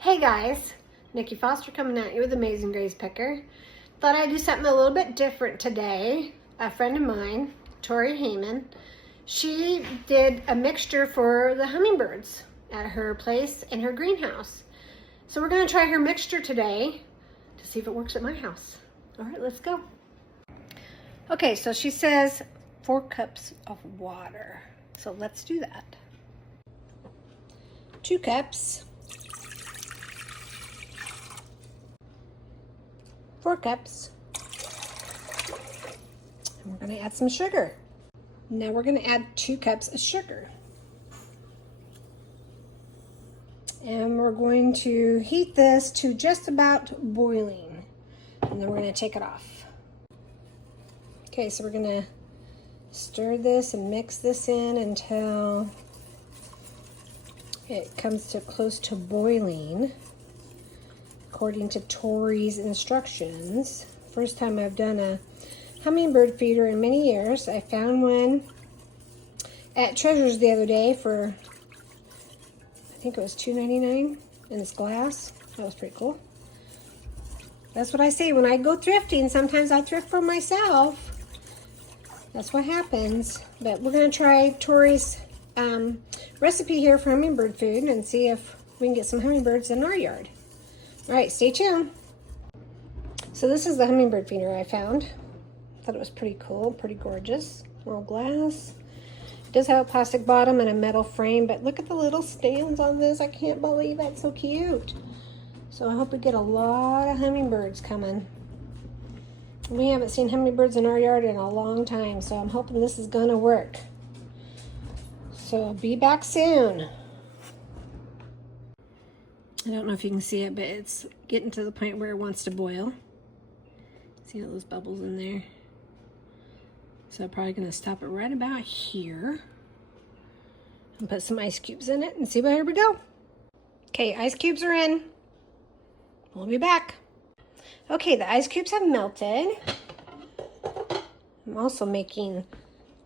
Hey guys, Nikki Foster coming at you with Amazing Grace Picker. Thought I'd do something a little bit different today. A friend of mine, Tori Hayman, she did a mixture for the hummingbirds at her place in her greenhouse. So we're going to try her mixture today to see if it works at my house. All right, let's go. Okay, so she says 4 cups of water. So let's do that. 2 cups. 4 cups. And we're going to add some sugar. Now we're going to add 2 cups of sugar. And we're going to heat this to just about boiling. And then we're going to take it off. Okay, so we're going to stir this and mix this in until it comes to close to boiling, according to Tori's instructions. First time I've done a hummingbird feeder in many years. I found one at Treasures the other day for, I think it was $2.99, and it's glass. That was pretty cool. That's what I say when I go thrifting. Sometimes I thrift for myself. That's what happens. But we're going to try Tori's recipe here for hummingbird food and see if we can get some hummingbirds in our yard. All right, stay tuned. So this is the hummingbird feeder I found. Thought it was pretty cool, pretty gorgeous. Little glass. It does have a plastic bottom and a metal frame, but look at the little stands on this. I can't believe that's so cute. So I hope we get a lot of hummingbirds coming. We haven't seen hummingbirds in our yard in a long time, so I'm hoping this is gonna work. So I'll be back soon. I don't know if you can see it, but it's getting to the point where it wants to boil. See all those bubbles in there? So I'm probably gonna stop it right about here and put some ice cubes in it and see where we go. Okay, ice cubes are in. We'll be back. Okay, the ice cubes have melted. I'm also making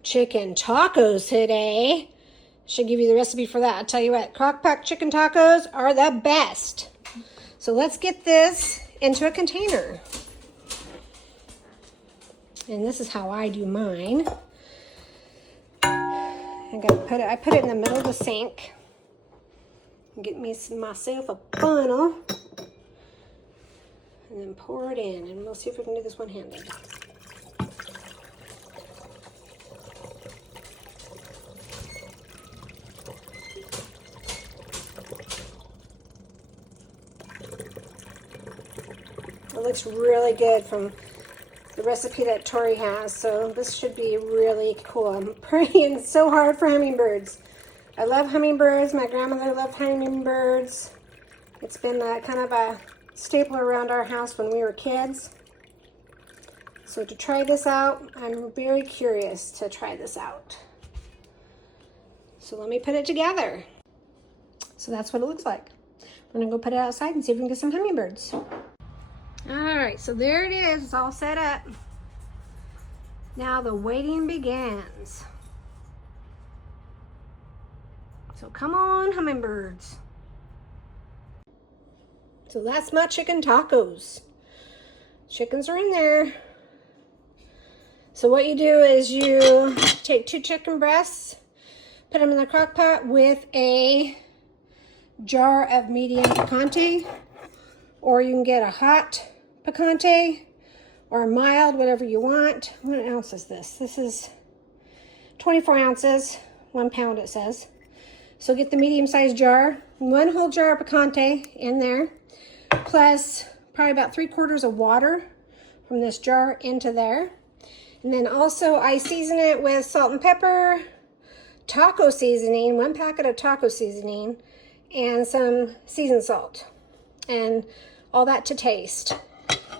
chicken tacos today. Should give you the recipe for that. I'll tell you what, crock-pot chicken tacos are the best. So let's get this into a container. And this is how I do mine. I put it in the middle of the sink. Get myself a funnel. And then pour it in. And we'll see if we can do this one-handed. It looks really good from the recipe that Tori has, so this should be really cool. I'm praying so hard for hummingbirds. I love hummingbirds. My grandmother loved hummingbirds. It's been kind of a staple around our house when we were kids. So to try this out, I'm very curious to try this out. So let me put it together. So that's what it looks like. I'm gonna go put it outside and see if we can get some hummingbirds. All right, so there it is. It's all set up. Now the waiting begins. So come on, hummingbirds. So that's my chicken tacos. Chickens are in there. So what you do is you take 2 chicken breasts, put them in the crock pot with a jar of medium picante, or you can get a hot picante or mild, whatever you want. What ounce is this? This is 24 ounces, 1 pound it says. So get the medium-sized jar, 1 whole jar of picante in there, plus probably about 3/4 of water from this jar into there. And then also I season it with salt and pepper, taco seasoning, 1 packet of taco seasoning, and some seasoned salt, and all that to taste.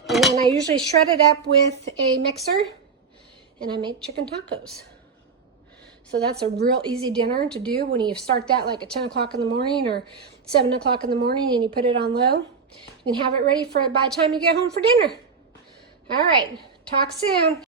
And then I usually shred it up with a mixer, and I make chicken tacos. So that's a real easy dinner to do when you start that like at 10 o'clock in the morning or 7 o'clock in the morning and you put it on low. You can have it ready for by the time you get home for dinner. All right, talk soon.